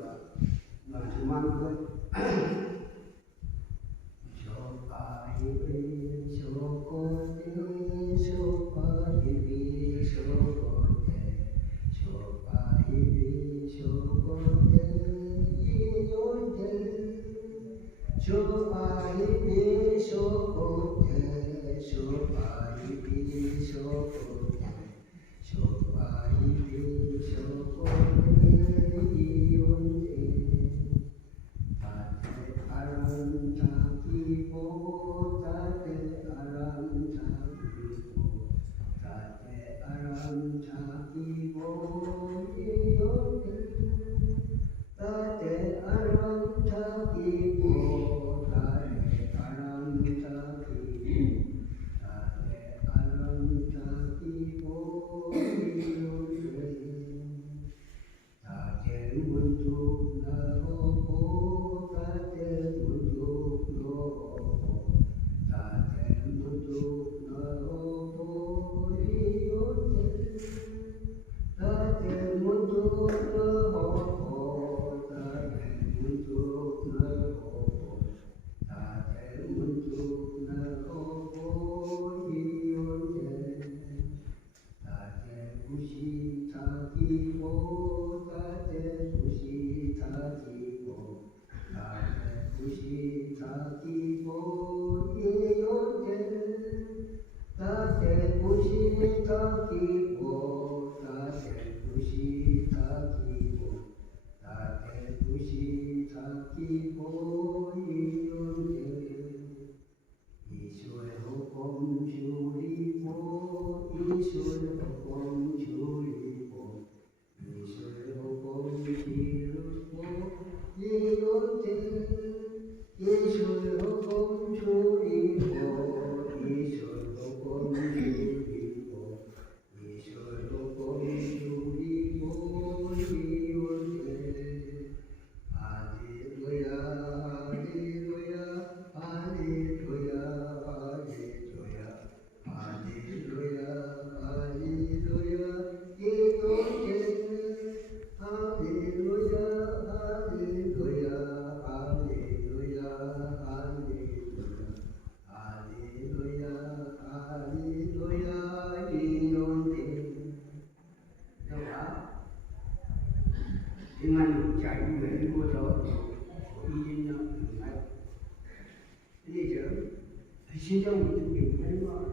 là chú mang thôi. Cho ai biết cho con thế, cho ai biết cho con thế, cho ai biết cho con thế, yêu thế, cho ai biết cho con thế, cho ai biết cho con thế, cho ai biết cho con thế, yêu thế. Tate aram taki po, tate aram taki po, tate aram taki po, iyote. Tate aram taki po, tate aram taki po, tate aram taki po, iyote. Tate muntuk na opo, tate muntuk na opo, tate muntuk na opo, iyote. Tate muntuk na opo, tate muntuk na opo, tate muntuk na opo, iyote. Tate bushi taki po, tate bushi taki po, tate bushi taki po, iyote. Tate bushi taki po, tate bushi taki po, tate bushi taki po, iyote. Ishur hukum churi po, Ishur hukum churi po, Ishur hukum chirus po, iyote. Ishur hukum churi po, Ishur hukum churi po, Ishur hukum churi po, iyote. Hallelujah, hallelujah, hallelujah, hallelujah, hallelujah, hallelujah, iyote. Hallelujah, hallelujah, hallelujah, hallelujah, hallelujah, hallelujah, iyote. Đâu hả? Tiếng Anh chạy Mỹ của tôi y như nhau. Cái gì chứ? Thì xin cho mình thực hiện cái đó.